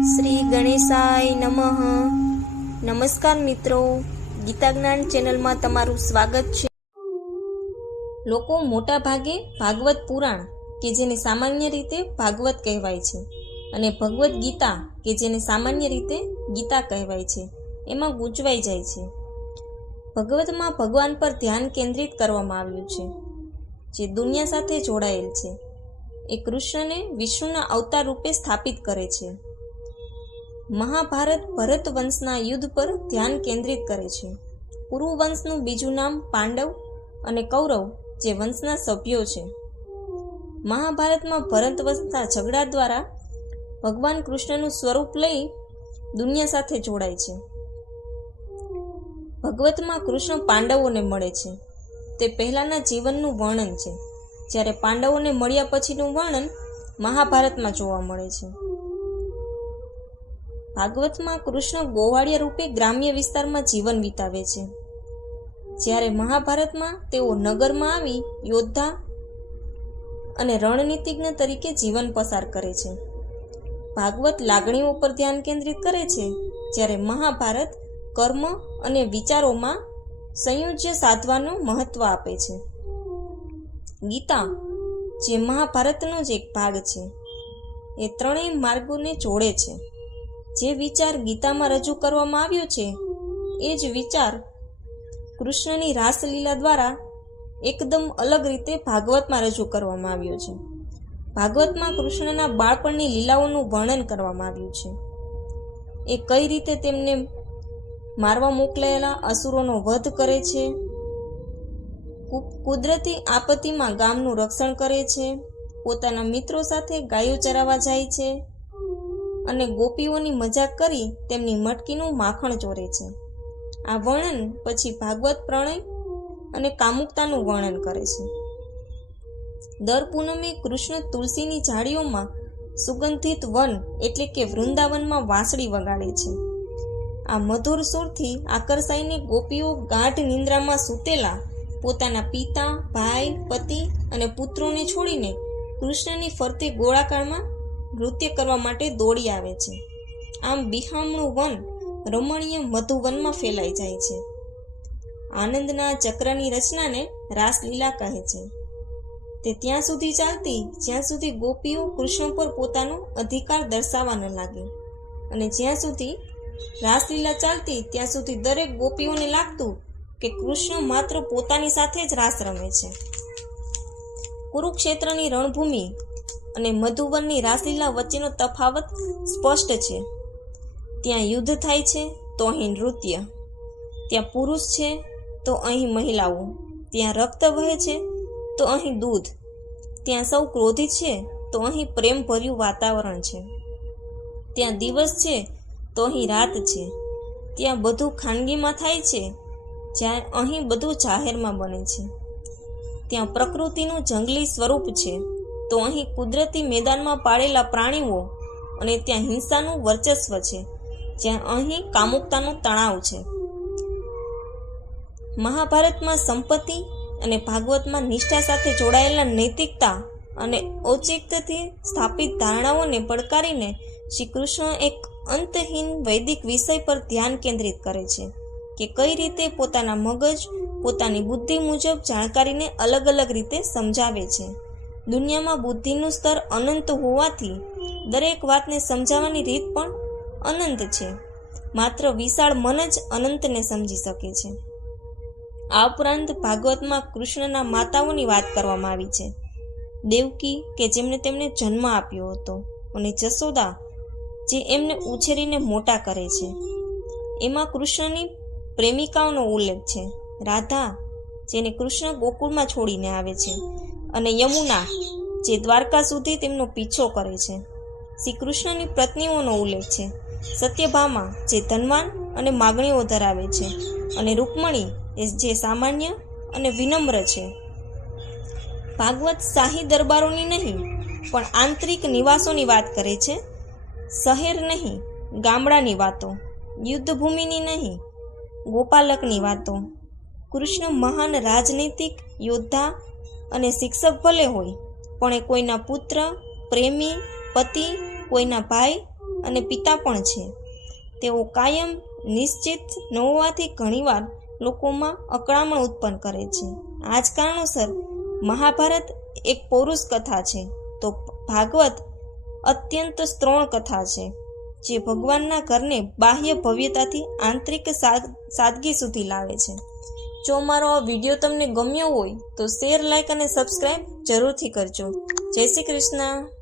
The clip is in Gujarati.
શ્રી ગણેશાય નમઃ. નમસ્કાર મિત્રો. ગીતા જ્ઞાન ચેનલમાં તમારું સ્વાગત છે. લોકો મોટા ભાગે ભાગવત પુરાણ, કે જેને સામાન્ય રીતે ભાગવત કહેવાય છે, અને ભગવદ્ ગીતા, કે જેને સામાન્ય રીતે ગીતા કહેવાય છે, એમાં ગૂંચવાઈ જાય છે. ભગવતમાં ભગવાન પર ધ્યાન કેન્દ્રિત કરવામાં આવ્યું છે, જે દુનિયા સાથે જોડાયેલ છે. એ કૃષ્ણને વિષ્ણુના અવતાર રૂપે સ્થાપિત કરે છે. મહાભારત ભરત વંશના યુદ્ધ પર ધ્યાન કેન્દ્રિત કરે છે. કુરુ વંશનું બીજું નામ પાંડવ અને કૌરવ, જે વંશના સભ્યો છે. મહાભારતમાં ભરત વંશના ઝઘડા દ્વારા ભગવાન કૃષ્ણનું સ્વરૂપ લઈ દુનિયા સાથે જોડાય છે. ભગવતમાં કૃષ્ણ પાંડવોને મળે છે. તે પહેલાંના જીવનનું વર્ણન છે. જ્યારે પાંડવોને મળ્યા પછીનું વર્ણન મહાભારતમાં જોવા મળે છે. ભાગવતમાં કૃષ્ણ ગોવાળિયા રૂપે ગ્રામ્ય વિસ્તારમાં જીવન વિતાવે છે. જ્યારે મહાભારતમાં તેઓ નગરમાં આવી યોદ્ધા અને રણનીતિજ્ઞ તરીકે જીવન પસાર કરે છે. ભાગવત લાગણીઓ પર ધ્યાન કેન્દ્રિત કરે છે, જ્યારે મહાભારત કર્મ અને વિચારોમાં સંયોજ્ય સાધવાનું મહત્વ આપે છે. ગીતા, જે મહાભારતનો જ એક ભાગ છે, એ ત્રણેય માર્ગોને જોડે છે. જે વિચાર ગીતામાં રજૂ કરવામાં આવ્યો છે, એ જ વિચાર કૃષ્ણની રાસલીલા દ્વારા એકદમ અલગ રીતે ભાગવતમાં રજૂ કરવામાં આવ્યો છે. ભાગવતમાં કૃષ્ણના બાળપણની લીલાઓનું વર્ણન કરવામાં આવ્યું છે. એ કઈ રીતે તેમને મારવા મોકલાયેલા અસુરોનો વધ કરે છે કુદરતી આપત્તિમાં ગામનું રક્ષણ કરે છે, પોતાના મિત્રો સાથે ગાયો ચરાવવા જાય છે અને ગોપીઓની મજાક કરી તેમની મટકીનું માખણ ચોરે છે. આ વર્ણન પછી ભાગવત પ્રણય અને કામુકતાનું વર્ણન કરે છે. દર પૂનમે કૃષ્ણ તુલસીની ઝાડીઓમાં સુગંધિત વન એટલે કે વૃંદાવનમાં વાંસળી વગાડે છે. આ મધુર સુરથી આકર્ષાઈને ગોપીઓ ગાઢ નિંદ્રામાં સૂતેલા પોતાના પિતા, ભાઈ, પતિ અને પુત્રોને છોડીને કૃષ્ણની ફરતે ગોળાકારમાં નૃત્ય કરવા માટે દોડી આવે છે. આમ બિહામણું વન રમણીય મધુવનમાં ફેલાઈ જાય છે. આનંદના ચક્રની રચનાને રાસલીલા કહે છે. તે ત્યાં સુધી ચાલતી, જ્યાં સુધી ગોપીઓ કૃષ્ણ પર પોતાનો અધિકાર દર્શાવવા ન લાગે અને જ્યાં સુધી રાસલીલા ચાલતી, ત્યાં સુધી દરેક ગોપીઓને લાગતું કે કૃષ્ણ માત્ર પોતાની સાથે જ રાસ રમે છે. કુરુક્ષેત્રની રણભૂમિ અને મધુવનની રાસલીલા વચ્ચેનો તફાવત સ્પષ્ટ છે. ત્યાં યુદ્ધ થાય છે, તો અહીં નૃત્ય. ત્યાં પુરુષ છે, તો અહીં મહિલાઓ. ત્યાં રક્ત વહે છે, તો અહીં દૂધ. ત્યાં સૌ ક્રોધિત છે, તો અહીં પ્રેમભર્યું વાતાવરણ છે. ત્યાં દિવસ છે, તો અહીં રાત છે. ત્યાં બધું ખાનગીમાં થાય છે, જ્યાં અહીં બધું જાહેરમાં બને છે. ત્યાં પ્રકૃતિનું જંગલી સ્વરૂપ છે. તો અહીં કુદરતી મેદાનમાં પાળેલા પ્રાણીઓ અને ત્યાં હિંસાનું વર્ચસ્વ છે, જ્યાં અહીં કામુકતાનો તણાવ છે. મહાભારતમાં સંપત્તિ અને ભાગવતમાં નિષ્ઠા સાથે જોડાયેલા નૈતિકતા અને ઔચિત્યથી સ્થાપિત ધારણાઓને પડકારીને શ્રી કૃષ્ણ એક અંતહીન વૈદિક વિષય પર ધ્યાન કેન્દ્રિત કરે છે કે કઈ રીતે પોતાના મગજ, પોતાની બુદ્ધિ મુજબ જાણકારીને અલગ અલગ રીતે સમજાવે છે. દુનિયામાં બુદ્ધિનું સ્તર અનંત હોવાથી દરેક વાતને સમજાવવાની રીત પણ અનંત છે. માત્ર વિશાળ મન જ અનંતને સમજી શકે છે. આ ઉપરાંત ભાગવતમાં કૃષ્ણના માતાઓની વાત કરવામાં આવી છે. દેવકી, કે જેમને તેમને જન્મ આપ્યો હતો, અને જશોદા, જે એમને ઉછેરીને મોટા કરે છે. એમાં કૃષ્ણની પ્રેમિકાઓનો ઉલ્લેખ છે. રાધા, જેને કૃષ્ણ ગોકુળમાં છોડીને આવે છે. અને યમુના, જે દ્વારકા સુધી તેમનો પીછો કરે છે. શ્રી કૃષ્ણની પત્નીઓનો ઉલ્લેખ છે. સત્યભામા, જે ધનવાન અને માગણીઓ ધરાવે છે અને રૂકમણી જે સામાન્ય અને વિનમ્ર છે. ભાગવત શાહી દરબારોની નહીં, પણ આંતરિક નિવાસોની વાત કરે છે. શહેર નહીં, ગામડાની વાતો, યુદ્ધભૂમિની નહીં, ગોપાલકની વાતો. કૃષ્ણ મહાન રાજનૈતિક, યોદ્ધા અને શિક્ષક ભલે હોય, પણ એ કોઈના પુત્ર, પ્રેમી, પતિ, કોઈના ભાઈ અને પિતા પણ છે. તેઓ કાયમ નિશ્ચિત ન હોવાથી ઘણીવાર લોકોમાં અકળામણ ઉત્પન્ન કરે છે. આ જ કારણોસર મહાભારત એક પૌરુષ કથા છે. તો ભાગવત અત્યંત સ્ત્રોણ કથા છે, જે ભગવાનના ઘરને બાહ્ય ભવ્યતાથી આંતરિક સાદ- સાદગી સુધી લાવે છે. જો મારો આ વીડિયો તમને ગમ્યો હોય તો શેર લાઈક અને સબસ્ક્રાઈબ જરૂરથી કરજો. જય શ્રી કૃષ્ણ.